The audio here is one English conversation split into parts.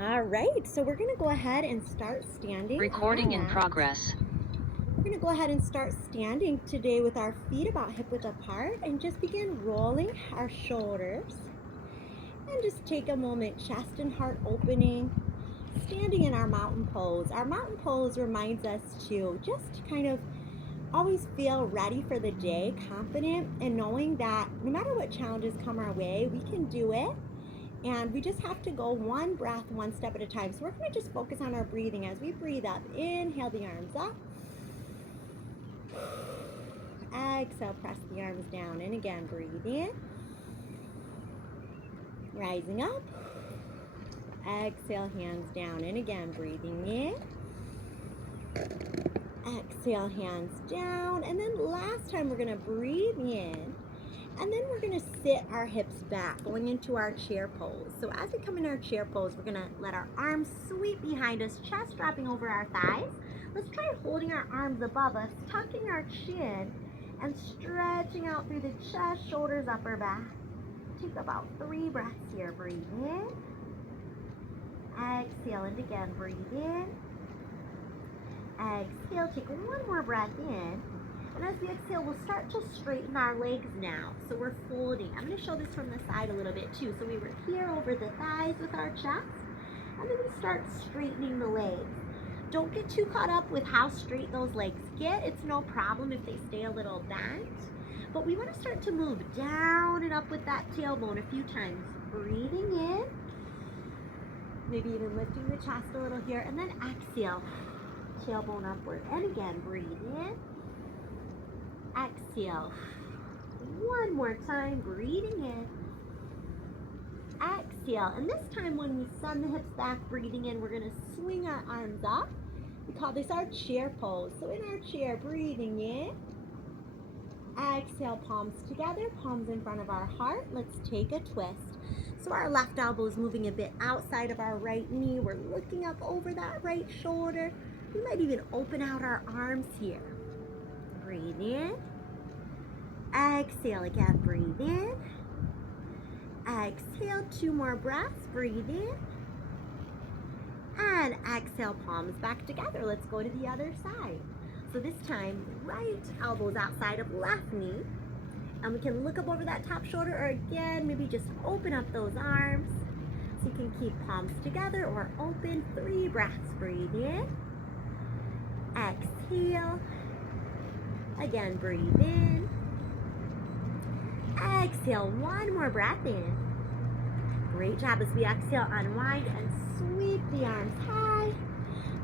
All right, so we're going to go ahead and start standing. Recording in progress. We're going to go ahead and start standing today with our feet about hip width apart and just begin rolling our shoulders. And just take a moment, chest and heart opening, standing in our mountain pose. Our mountain pose reminds us to just kind of always feel ready for the day, confident, and knowing that no matter what challenges come our way, we can do it. And we just have to go one breath, one step at a time. So we're going to just focus on our breathing as we breathe up. Inhale the arms up. Exhale, press the arms down. And again, breathe in. Rising up. Exhale, hands down. And again, breathing in. Exhale, hands down. And then last time we're going to breathe in. And then we're going to sit our hips back, going into our chair pose. So as we come in our chair pose, we're going to let our arms sweep behind us, chest dropping over our thighs. Let's try holding our arms above us, tucking our chin, and stretching out through the chest, shoulders, upper back. Take about 3 breaths here. Breathe in. Exhale, and again, breathe in. Exhale, take one more breath in. And as we exhale, we'll start to straighten our legs now. So we're folding. I'm going to show this from the side a little bit too. So we were here over the thighs with our chest. And then we start straightening the legs. Don't get too caught up with how straight those legs get. It's no problem if they stay a little bent. But we want to start to move down and up with that tailbone a few times. Breathing in. Maybe even lifting the chest a little here. And then exhale. Tailbone upward. And again, breathe in. Exhale. One more time, breathing in. Exhale. And this time when we send the hips back, breathing in, we're going to swing our arms up. We call this our chair pose. So in our chair, breathing in. Exhale, palms together, palms in front of our heart. Let's take a twist. So our left elbow is moving a bit outside of our right knee. We're looking up over that right shoulder. We might even open out our arms here. Breathe in. Exhale again, breathe in. Exhale, 2 more breaths, breathe in. And exhale, palms back together. Let's go to the other side. So this time, right elbow's outside of left knee. And we can look up over that top shoulder, or again, maybe just open up those arms. So you can keep palms together or open. 3 breaths, breathe in. Exhale. Again, breathe in. Exhale, 1 more breath in. Great job. As we exhale, unwind and sweep the arms high.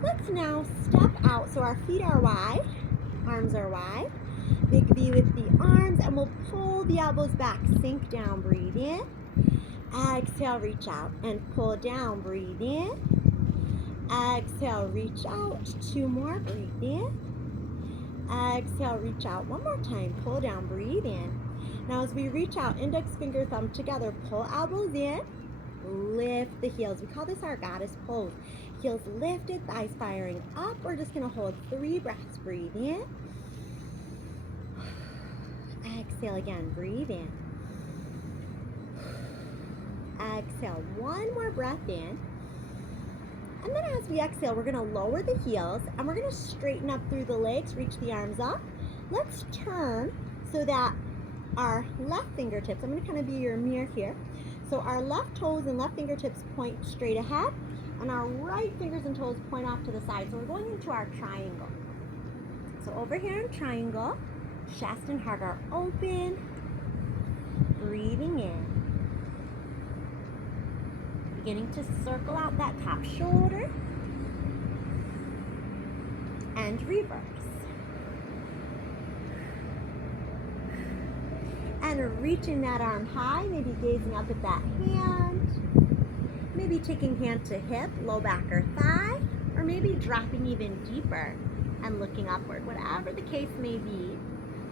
Let's now step out. So our feet are wide, arms are wide. Big V with the arms, and we'll pull the elbows back. Sink down, breathe in. Exhale, reach out and pull down, breathe in. Exhale, reach out. 2 more, breathe in. Exhale, reach out 1 more time, pull down, breathe in. Now as we reach out, index finger, thumb together, pull elbows in, lift the heels. We call this our goddess pose. Heels lifted, thighs firing up. We're just gonna hold 3 breaths, breathe in. Exhale again, breathe in. Exhale, 1 more breath in. And then as we exhale, we're going to lower the heels and we're going to straighten up through the legs, reach the arms up. Let's turn so that our left fingertips, I'm going to kind of be your mirror here. So our left toes and left fingertips point straight ahead, and our right fingers and toes point off to the side. So we're going into our triangle. So over here in triangle, chest and heart are open, breathing in. Beginning to circle out that top shoulder and reverse. And reaching that arm high, maybe gazing up at that hand, maybe taking hand to hip, low back or thigh, or maybe dropping even deeper and looking upward, whatever the case may be.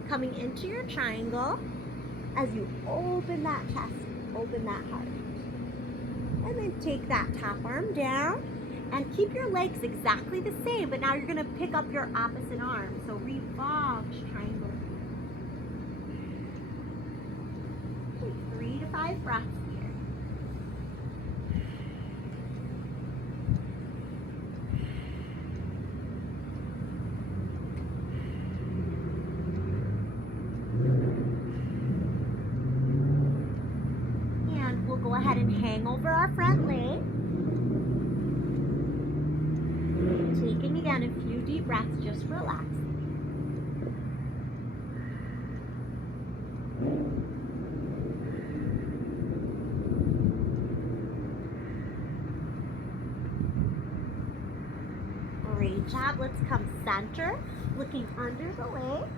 Coming into your triangle as you open that chest, open that heart. And then take that top arm down and keep your legs exactly the same, but now you're going to pick up your opposite arm. So revolve, triangle. Take 3 to 5 breaths here. over our front leg. Taking again a few deep breaths, just relax. Great job. Let's come center, looking under the legs.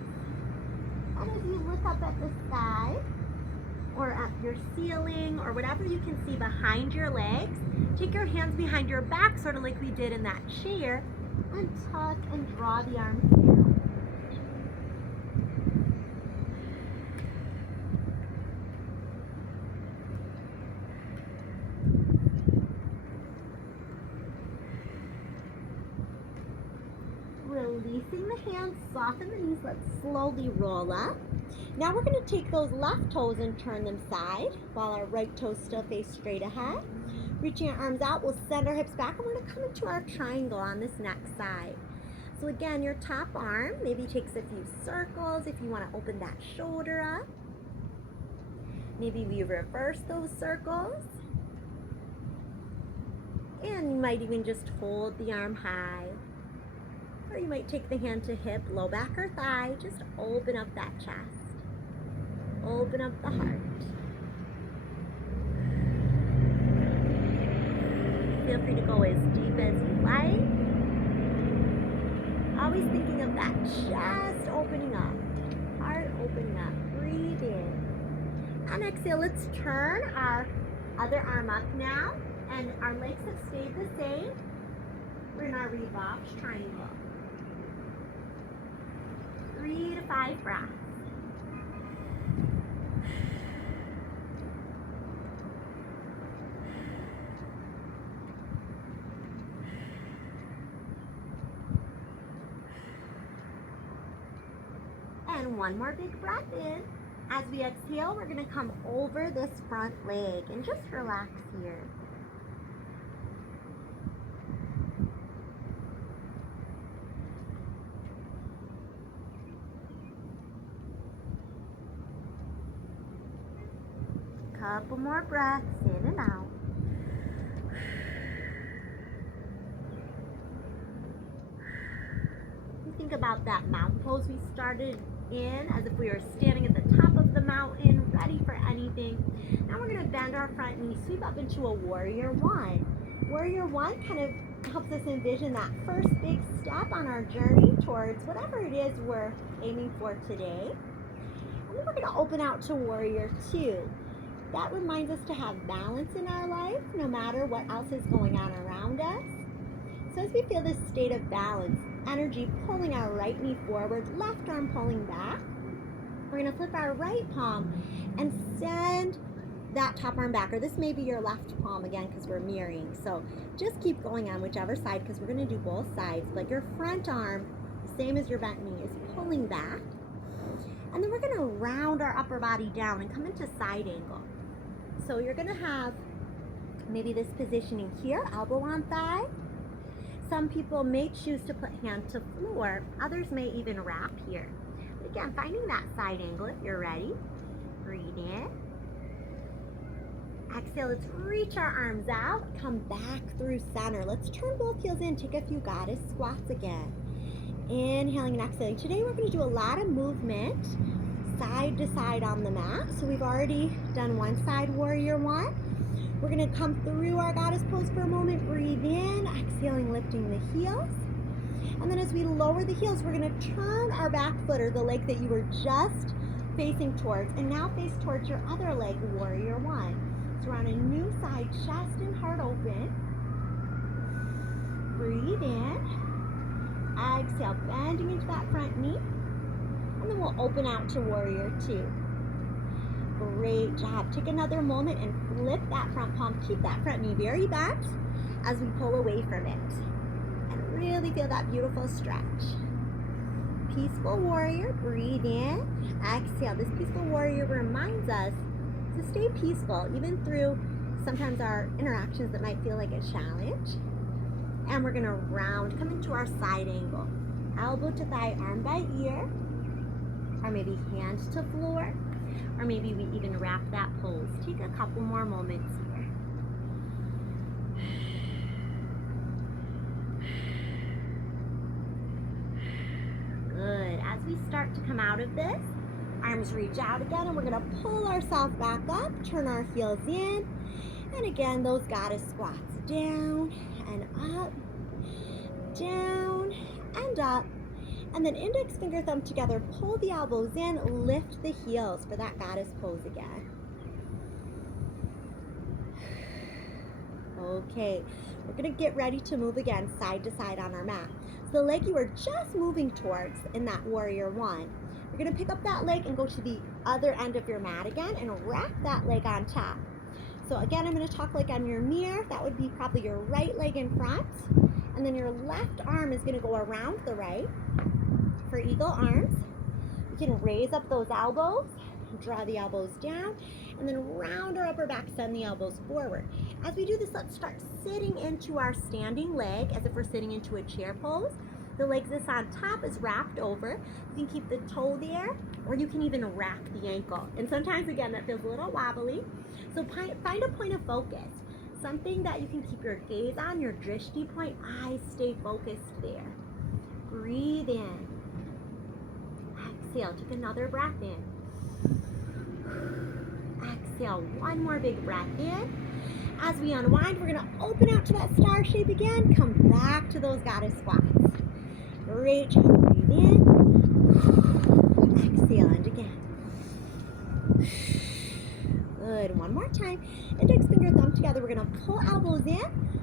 And as you look up at the sky, or at your ceiling, or whatever you can see behind your legs, take your hands behind your back, sort of like we did in that chair, and tuck and draw the arms down. Releasing the hands, soften the knees, let's slowly roll up. Now we're going to take those left toes and turn them side while our right toes still face straight ahead. Reaching our arms out, we'll send our hips back and we're going to come into our triangle on this next side. So again, your top arm maybe takes a few circles if you want to open that shoulder up. Maybe we reverse those circles. And you might even just hold the arm high. Or you might take the hand to hip, low back or thigh, just open up that chest. Open up the heart. Feel free to go as deep as you like. Always thinking of that chest opening up, heart opening up. Breathe in. And exhale, let's turn our other arm up now. And our legs have stayed the same. We're in our revolved triangle. 3 to 5 breaths. And one more big breath in. As we exhale, we're going to come over this front leg and just relax here. Couple more breaths in and out. You think about that mountain pose we started in as if we were standing at the top of the mountain, ready for anything. Now we're going to bend our front knee, sweep up into a warrior one. Warrior one kind of helps us envision that first big step on our journey towards whatever it is we're aiming for today. And then we're going to open out to warrior two. That reminds us to have balance in our life, no matter what else is going on around us. So as we feel this state of balance, energy pulling our right knee forward, left arm pulling back, we're going to flip our right palm and send that top arm back, or this may be your left palm again because we're mirroring. So just keep going on whichever side because we're going to do both sides. But your front arm, same as your bent knee, is pulling back. And then we're going to round our upper body down and come into side angle. So you're going to have maybe this positioning here, elbow on thigh. Some people may choose to put hand to floor. Others may even wrap here. But again, finding that side angle if you're ready. Breathe in. Exhale, let's reach our arms out. Come back through center. Let's turn both heels in. Take a few goddess squats again. Inhaling and exhaling. Today we're going to do a lot of movement side to side on the mat. So we've already done one side, warrior one. We're going to come through our goddess pose for a moment. Breathe in, exhaling, lifting the heels. And then as we lower the heels, we're going to turn our back foot, or the leg that you were just facing towards, and now face towards your other leg, warrior one. So we're on a new side, chest and heart open. Breathe in. Exhale, bending into that front knee. And then we'll open out to warrior two. Great job. Take another moment and flip that front palm. Keep that front knee very bent as we pull away from it. And really feel that beautiful stretch. Peaceful warrior. Breathe in. Exhale. This peaceful warrior reminds us to stay peaceful even through sometimes our interactions that might feel like a challenge. And we're going to round, come into our side angle. Elbow to thigh, arm by ear. Or maybe hand to floor. Or maybe we even wrap that pose. Take a couple more moments here. we start to come out of this, arms reach out again, and we're gonna pull ourselves back up, turn our heels in, and again, those goddess squats, down and up, down and up, and then index finger thumb together, pull the elbows in, lift the heels for that goddess pose again. Okay, we're gonna get ready to move again side to side on our mat. So the leg you were just moving towards in that warrior one, you're gonna pick up that leg and go to the other end of your mat again and wrap that leg on top. So again, I'm gonna talk like I'm your mirror. That would be probably your right leg in front, and then your left arm is gonna go around the right for eagle arms. You can raise up those elbows, draw the elbows down, and then round our upper back, send the elbows forward. As we do this, let's start sitting into our standing leg as if we're sitting into a chair pose. The leg that's on top is wrapped over. You can keep the toe there, or you can even wrap the ankle. And sometimes, again, that feels a little wobbly. So find a point of focus, something that you can keep your gaze on, your drishti point. Eyes stay focused there. Breathe in. Exhale, take another breath in. Exhale, one more big breath in. As we unwind, we're gonna open out to that star shape again. Come back to those goddess squats. Great job, breathe in. Exhale, and again. Good, one more time. Index finger, thumb together. We're gonna pull elbows in,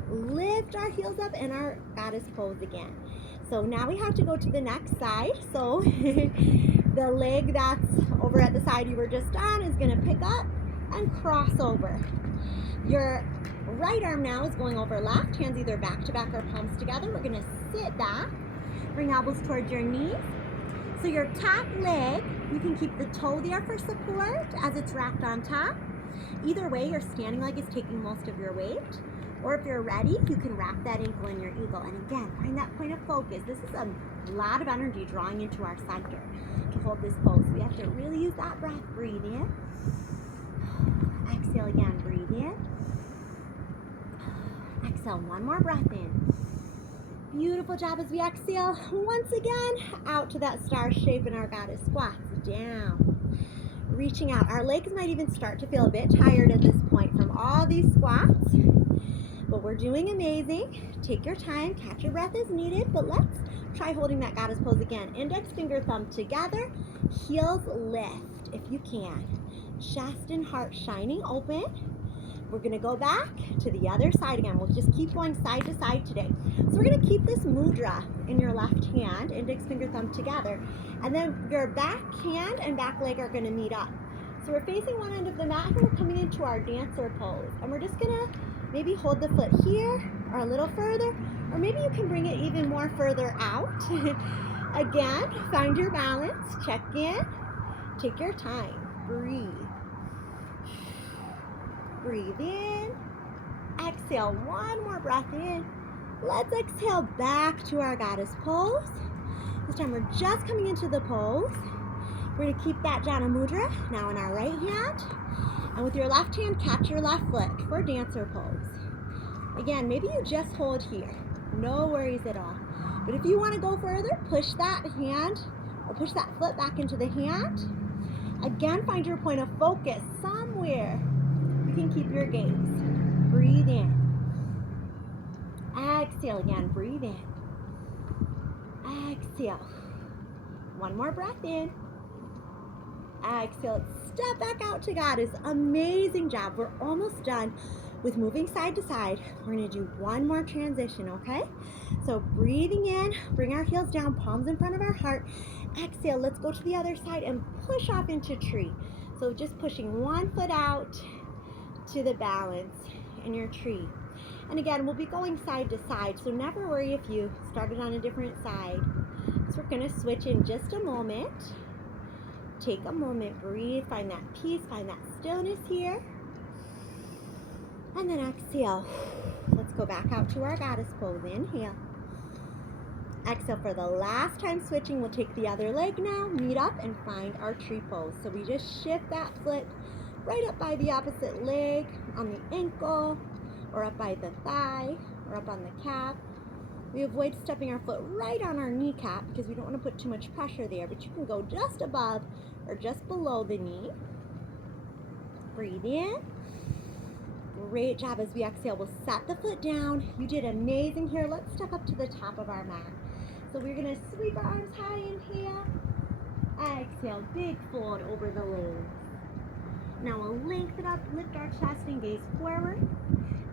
lift our heels up in our goddess pose again. So now we have to go to the next side. So the leg that's over at the side you were just on is gonna pick up and cross over. Your right arm now is going over left, hands either back to back or palms together. We're gonna sit back, bring elbows towards your knees. So your top leg, you can keep the toe there for support as it's wrapped on top. Either way, your standing leg is taking most of your weight. Or if you're ready, you can wrap that ankle in your eagle. And again, find that point of focus. This is a lot of energy drawing into our center to hold this pose. We have to really use that breath. Breathe in. Exhale again, breathe in. Exhale, one more breath in. Beautiful job as we exhale. Once again, out to that star shape in our goddess squats. Down. Reaching out. Our legs might even start to feel a bit tired at this point from all these squats. But we're doing amazing. Take your time, catch your breath as needed, but let's try holding that goddess pose again. Index finger, thumb together, heels lift if you can. Chest and heart shining open. We're gonna go back to the other side again. We'll just keep going side to side today. So we're gonna keep this mudra in your left hand, index finger, thumb together, and then your back hand and back leg are gonna meet up. So we're facing one end of the mat and we're coming into our dancer pose. And we're just gonna maybe hold the foot here or a little further, or maybe you can bring it even more further out. Again, find your balance, check in, take your time, breathe. Breathe in, exhale, one more breath in. Let's exhale back to our goddess pose. This time we're just coming into the pose. We're gonna keep that Jana Mudra now in our right hand. And with your left hand, catch your left foot for dancer pose. Again, maybe you just hold here. No worries at all. But if you wanna go further, push that hand or push that foot back into the hand. Again, find your point of focus somewhere. You can keep your gaze. Breathe in. Exhale again, breathe in. Exhale. One more breath in. Exhale, step back out to goddess. Amazing job. We're almost done with moving side to side. We're gonna do one more transition, okay? So breathing in, bring our heels down, palms in front of our heart. Exhale, let's go to the other side and push off into tree. So just pushing one foot out to the balance in your tree. And again, we'll be going side to side, so never worry if you started on a different side. So we're gonna switch in just a moment. Take a moment, breathe, find that peace, find that stillness here. And then exhale. Let's go back out to our goddess pose. Inhale. Exhale for the last time switching. We'll take the other leg now, meet up and find our tree pose. So we just shift that foot right up by the opposite leg, on the ankle, or up by the thigh, or up on the calf. We avoid stepping our foot right on our kneecap because we don't want to put too much pressure there, but you can go just above or just below the knee. Breathe in. Great job. As we exhale, we'll set the foot down. You did amazing here. Let's step up to the top of our mat. So we're going to sweep our arms high, inhale. Exhale, big fold over the legs. Now we'll lengthen up, lift our chest and gaze forward.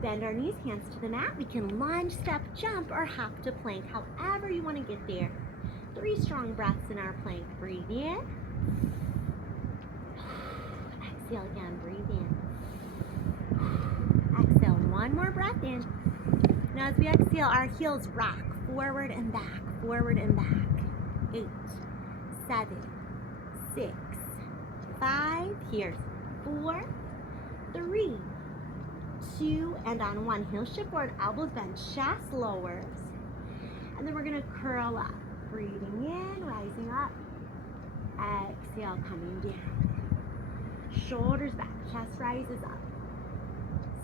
Bend our knees, hands to the mat. We can lunge, step, jump, or hop to plank, however you want to get there. 3 strong breaths in our plank. Breathe in. Exhale again, breathe in. Exhale, 1 more breath in. Now as we exhale, our heels rock forward and back, forward and back. 8, 7, 6, 5, here's 4, 3, 2, and on 1, heel shift forward, elbows bend, chest lowers. And then we're gonna curl up. Breathing in, rising up. Exhale, coming down. Shoulders back, chest rises up.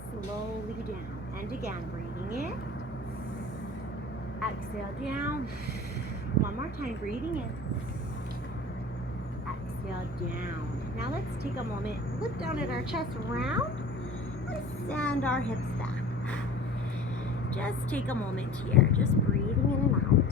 Slowly down. And again, breathing in. Exhale, down. 1 more time, breathing in. Exhale, down. Now let's take a moment, look down at our chest, round, and send our hips back. Just take a moment here, just breathing in and out.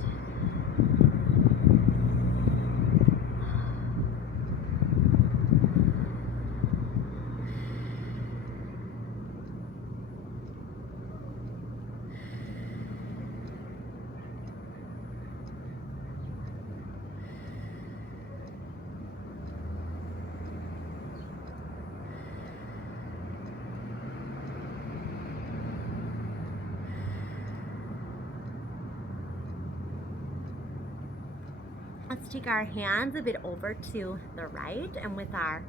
Let's take our hands a bit over to the right, and with our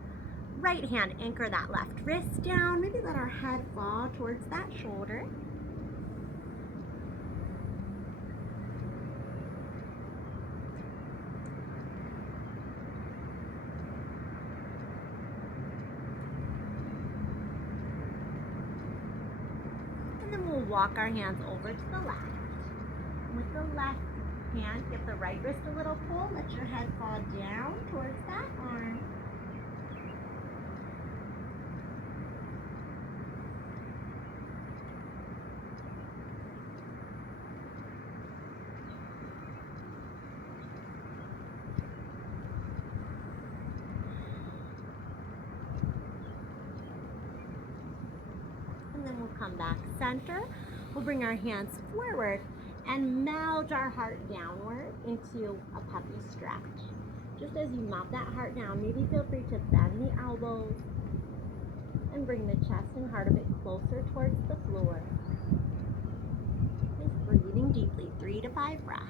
right hand, anchor that left wrist down. Maybe let our head fall towards that shoulder. And then we'll walk our hands over to the left. With the left hand, give the right wrist a little pull. Let your head fall down towards that arm. And then we'll come back center. We'll bring our hands forward and melt our heart downward into a puppy stretch. Just as you melt that heart down, maybe feel free to bend the elbows and bring the chest and heart a bit closer towards the floor. Just breathing deeply, 3 to 5 breaths.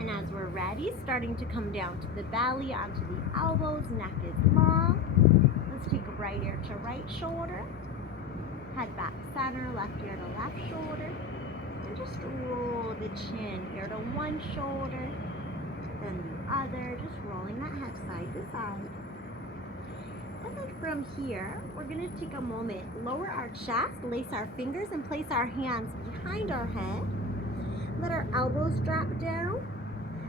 And as we're ready, starting to come down to the belly, onto the elbows, neck is long. Let's take a right ear to right shoulder, head back center, left ear to left shoulder, and just roll the chin, ear to one shoulder, then the other, just rolling that head side to side. And then from here, we're gonna take a moment, lower our chest, lace our fingers, and place our hands behind our head. Let our elbows drop down.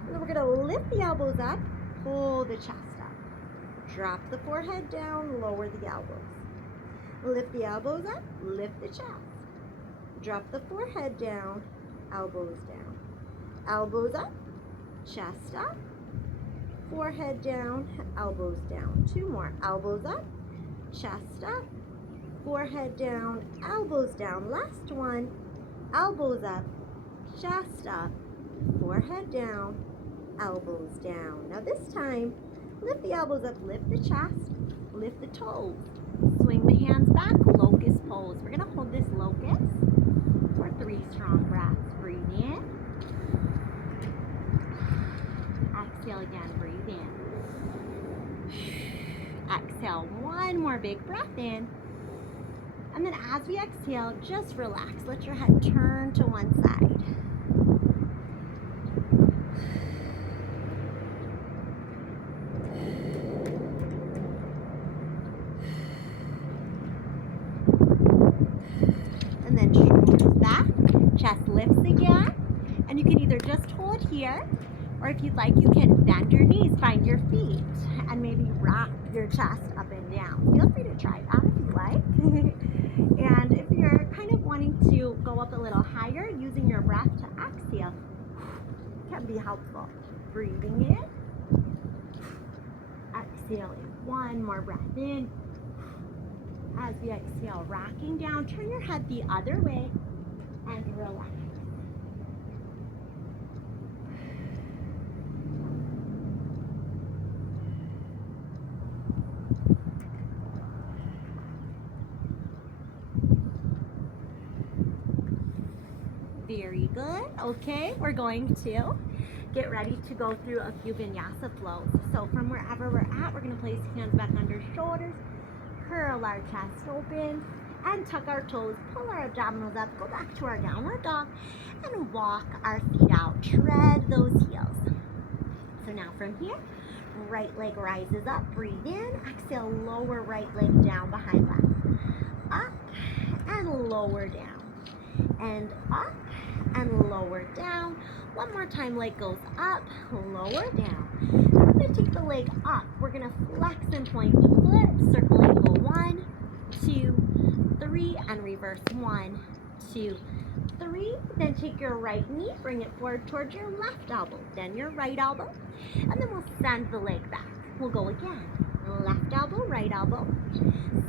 And then we're gonna lift the elbows up, pull the chest up. Drop the forehead down, lower the elbows. Lift the elbows up, lift the chest. Drop the forehead down, elbows down. Elbows up, chest up, forehead down, elbows down. 2 more, elbows up, chest up, forehead down, elbows down. Last one, elbows up, chest up, forehead down, elbows down. Now this time, lift the elbows up, lift the chest, lift the toes. Swing the hands back, locust pose. We're gonna hold this locust for 3 strong breaths. Breathe in. Exhale again, breathe in. exhale. One more big breath in. And then as we exhale, just relax. Let your head turn to one side. And then shoulders back, chest lifts again. And you can either just hold here, or if you'd like, you can bend your knees, find your feet, and maybe rock your chest up and down. Feel free to try that if you like. And if you're kind of wanting to go up a little higher, using your breath to exhale can be helpful. Breathing in, exhaling. One more breath in. As we exhale, rocking down, turn your head the other way and relax. Very good. Okay, we're going to get ready to go through a few vinyasa flows. So from wherever we're at, we're going to place hands back under shoulders, curl our chest open, and tuck our toes, pull our abdominals up, go back to our downward dog, and walk our feet out. Tread those heels. So now from here, right leg rises up, breathe in, exhale, lower right leg down behind left. Up and lower down. And up and lower down. One more time, leg goes up, lower down. Now we're going to take the leg up. We're going to flex and point the foot, circle ankle 1, 2, 3, and reverse 1, 2, 3. Then take your right knee, bring it forward towards your left elbow, then your right elbow, and then we'll send the leg back. We'll go again. Left elbow, right elbow,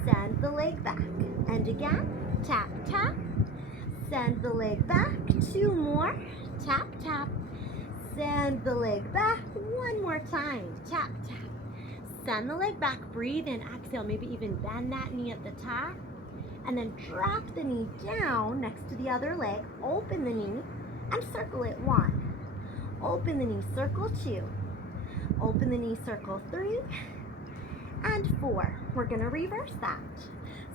send the leg back. And again, tap, tap. Send the leg back, 2 more, tap, tap, send the leg back, 1 more time, tap, tap, send the leg back, breathe in, exhale, maybe even bend that knee at the top, and then drop the knee down next to the other leg, open the knee, and circle it 1, open the knee, circle 2, open the knee, circle 3, and 4. We're going to reverse that.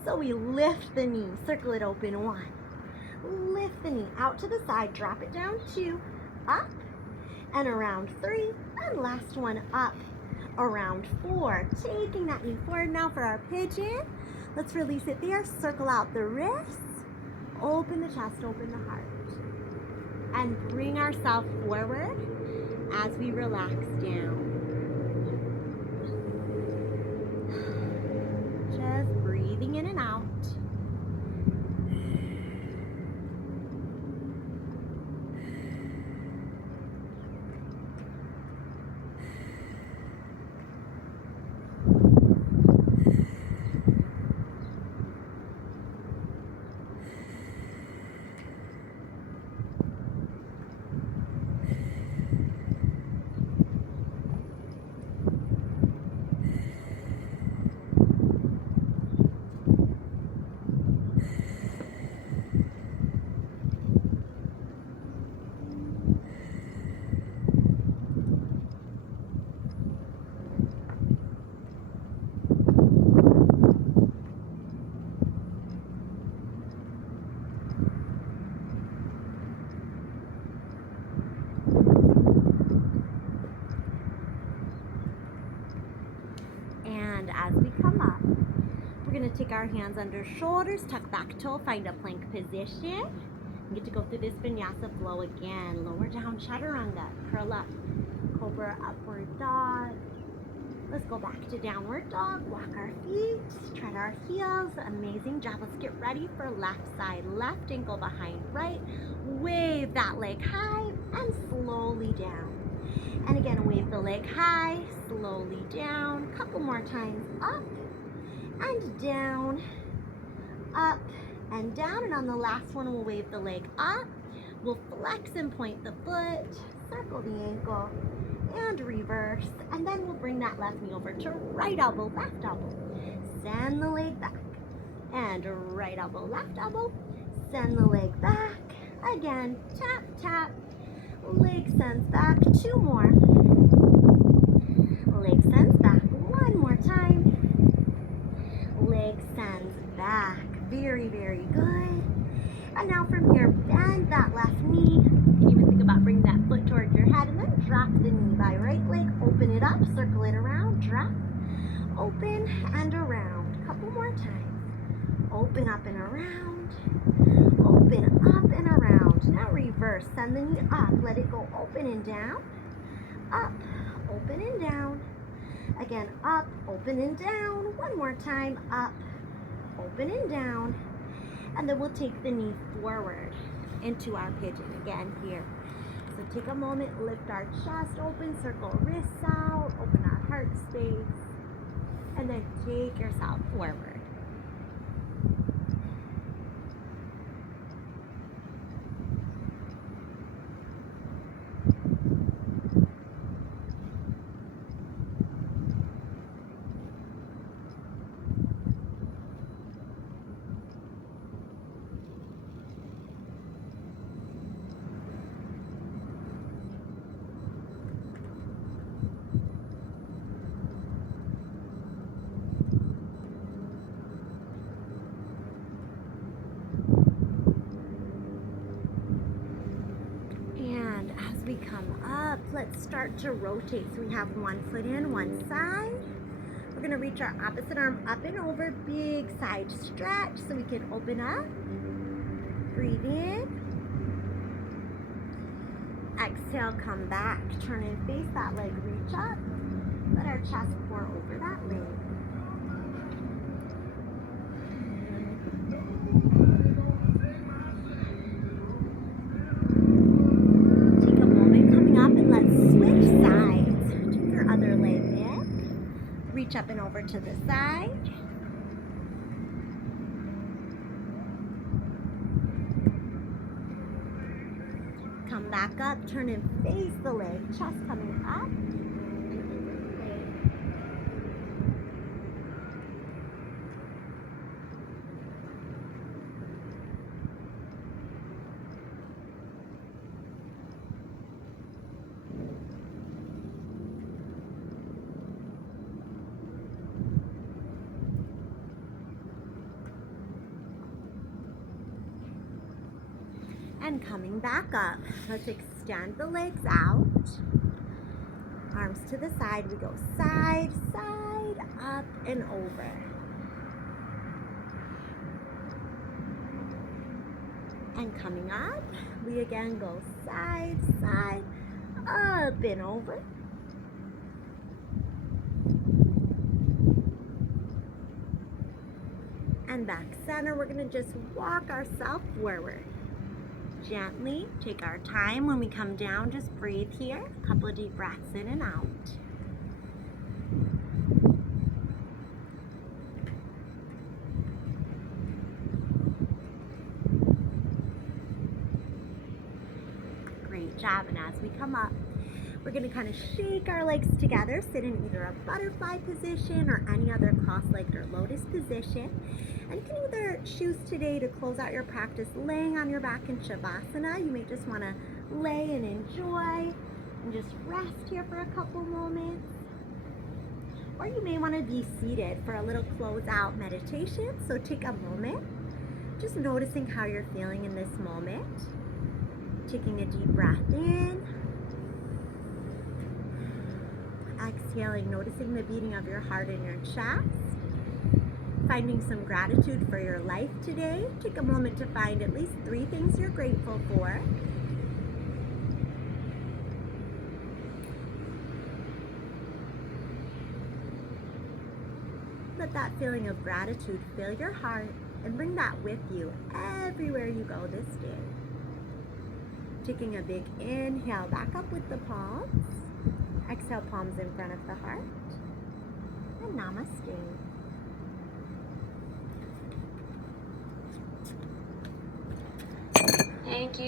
So we lift the knee, circle it open 1. Lift the knee out to the side, drop it down 2, up and around 3, and last one up, around 4. Taking that knee forward now for our pigeon. Let's release it there, circle out the wrists, open the chest, open the heart, and bring ourselves forward as we relax down. Just breathing in and out. As we come up, we're going to take our hands under shoulders, tuck back toe, find a plank position. You get to go through this vinyasa flow again. Lower down, chaturanga, curl up, cobra, upward dog. Let's go back to downward dog, walk our feet, tread our heels. Amazing job. Let's get ready for left side, left ankle behind right. Wave that leg high and slowly down. And again, wave the leg high, slowly down. Couple more times, up and down, up and down. And on the last one, we'll wave the leg up. We'll flex and point the foot, circle the ankle, and reverse. And then we'll bring that left knee over to right elbow, left elbow. Send the leg back. And right elbow, left elbow. Send the leg back. Again, tap, tap. Leg sends back, 2 more. Leg sends back, 1 more time. drop. Open and around. Couple more times. Open up and around. Open up and around. Now reverse. Send the knee up. Let it go open and down. Up. Open and down. Again, up. Open and down. One more time. Up. Open and down. And then we'll take the knee forward into our pigeon again here. So take a moment, lift our chest open, circle wrists out, open our heart space, and then take yourself forward. We come up, let's start to rotate. So we have one foot in, one side. We're going to reach our opposite arm up and over, big side stretch so we can open up. Breathe in. Exhale, come back. Turn and face that leg, reach up. Let our chest pour over that leg. Reach up and over to the side. Come back up, turn and face the leg, chest coming up. And coming back up, let's extend the legs out. Arms to the side, we go side, side, up and over. And coming up, we again go side, side, up and over. And back center, we're gonna just walk ourselves forward. Gently, take our time. When we come down, just breathe here. A couple of deep breaths in and out. Great job. And as we come up, we're going to kind of shake our legs together, sit in either a butterfly position or any other cross-legged or lotus position. And you can either choose today to close out your practice laying on your back in Shavasana. You may just want to lay and enjoy and just rest here for a couple moments. Or you may want to be seated for a little close-out meditation. So take a moment, just noticing how you're feeling in this moment. Taking a deep breath in. Exhaling, noticing the beating of your heart in your chest. Finding some gratitude for your life today. Take a moment to find at least 3 things you're grateful for. Let that feeling of gratitude fill your heart and bring that with you everywhere you go this day. Taking a big inhale, back up with the palms. Exhale, palms in front of the heart. And namaste.